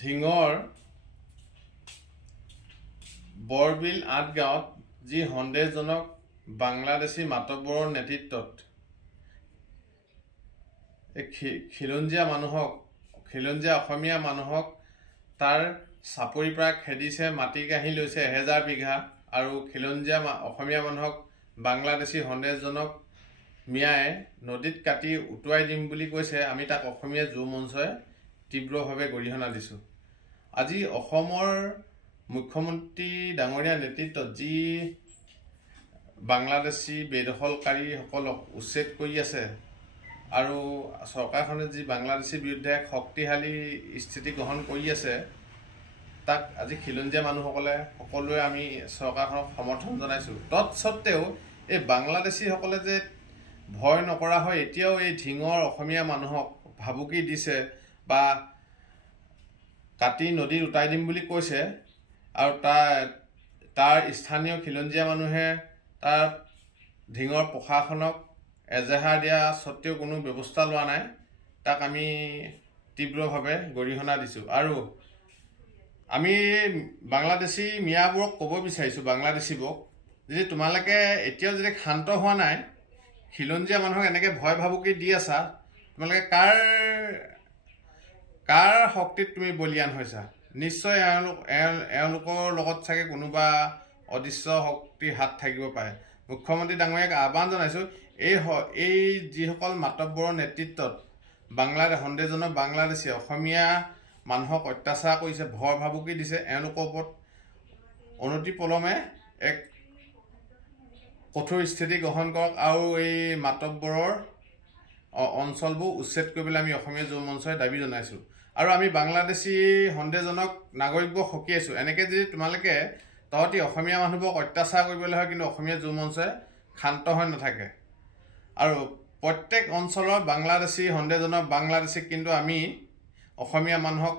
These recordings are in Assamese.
ঢিঙৰ বৰবিল ৮ গাঁৱত যি সন্দেহজনক বাংলাদেশী মাতব্বৰৰ নেতৃত্বত খিলঞ্জীয়া অসমীয়া মানুহক তাৰ চাপৰিৰ পৰা খেদিছে, মাটি কাঢ়ি লৈছে 1000 বিঘা, আৰু খিলঞ্জীয়া অসমীয়া মানুহক বাংলাদেশী সন্দেহজনক মিয়াই নদীত কাটি উটুৱাই দিম বুলি কৈছে। আমি তাক অসমীয়া যুৱ মঞ্চই তীব্ৰভাৱে গৰিহণা দিছোঁ। আজি অসমৰ মুখ্যমন্ত্ৰী ডাঙৰীয়াৰ নেতৃত্বত যি বাংলাদেশী বেদখলকাৰীসকলক উচ্ছেদ কৰি আছে আৰু চৰকাৰখনে যি বাংলাদেশীৰ বিৰুদ্ধে শক্তিশালী স্থিতি গ্ৰহণ কৰি আছে, তাক আজি খিলঞ্জীয়া মানুহসকলে সকলোৱে আমি চৰকাৰখনক সমৰ্থন জনাইছোঁ। তৎসত্ত্বেও এই বাংলাদেশীসকলে যে ভয় নকৰা হয়, এতিয়াও এই ঢিঙৰ অসমীয়া মানুহক ভাবুকি দিছে বা কাটি নদীত উটাই দিম বুলি কৈছে, আৰু তাৰ স্থানীয় খিলঞ্জীয়া মানুহে তাৰ ঢিঙৰ প্ৰশাসনক এজেহাৰ দিয়া স্বত্তেও কোনো ব্যৱস্থা লোৱা নাই। তাক আমি তীব্ৰভাৱে গৰিহণা দিছোঁ। আৰু আমি বাংলাদেশী মিয়াবোৰক ক'ব বিচাৰিছোঁ, বাংলাদেশীবোৰক, যদি তোমালোকে এতিয়াও যদি ক্ষান্ত হোৱা নাই, খিলঞ্জীয়া মানুহক এনেকৈ ভয় ভাবুকি দি আছা, তোমালোকে কাৰ শক্তিত তুমি বলিয়ান হৈছা? নিশ্চয় এওঁলোকৰ লগত চাগে কোনোবা অদৃশ্য শক্তিৰ হাত থাকিব পাৰে। মুখ্যমন্ত্ৰী ডাঙৰীয়াক আহ্বান জনাইছোঁ, এই যিসকল মাতব্বৰৰ নেতৃত্বত সন্দেহজনক বাংলাদেশী অসমীয়া মানুহক অত্যাচাৰ কৰিছে, ভয় ভাবুকি দিছে, এওঁলোকৰ ওপৰত অনতিপলমে এক কঠোৰ স্থিতি গ্ৰহণ কৰক আৰু এই মাতব্বৰৰ অঞ্চলবোৰ উচ্ছেদ কৰিবলৈ আমি অসমীয়া যুৱ মঞ্চই দাবী জনাইছোঁ। আৰু আমি বাংলাদেশী সন্দেহজনক নাগৰিকবোৰক সকীয়াইছোঁ, এনেকৈ যদি তহঁতি অসমীয়া মানুহবোৰক অত্যাচাৰ কৰিবলৈ হয়, কিন্তু অসমীয়া যুৱ মঞ্চই ক্ষান্ত হৈ নাথাকে। আৰু প্ৰত্যেক অঞ্চলৰ সন্দেহজনক বাংলাদেশীক কিন্তু আমি অসমীয়া মানুহক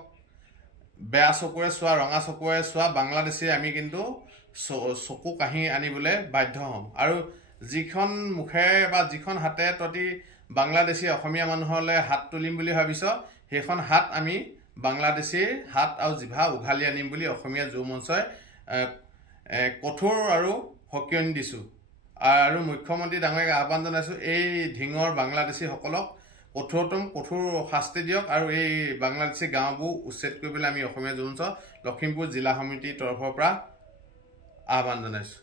বেয়া চকুৰে চোৱা, ৰঙা চকুৰে চোৱা বাংলাদেশী আমি কিন্তু চকু কাঢ়ি আনিবলৈ বাধ্য হ'ম। আৰু যিখন মুখেৰে বা যিখন হাতে তহঁতি বাংলাদেশী অসমীয়া মানুহলৈ হাত তুলিম বুলি ভাবিছ, সেইখন হাত আমি বাংলাদেশীৰ হাত আৰু জিভা উঘালি আনিম বুলি অসমীয়া যুৱ মঞ্চই কঠোৰ আৰু সকীয়নি দিছোঁ। আৰু মুখ্যমন্ত্ৰী ডাঙৰীয়াক আহ্বান জনাইছোঁ, এই ঢিঙৰ বাংলাদেশীসকলক কঠোৰ শাস্তি দিয়ক আৰু এই বাংলাদেশী গাঁওবোৰ উচ্ছেদ কৰিবলৈ আমি অসমীয়া যুৱ মঞ্চ লখিমপুৰ জিলা সমিতিৰ তৰফৰ পৰা আহ্বান জনাইছোঁ।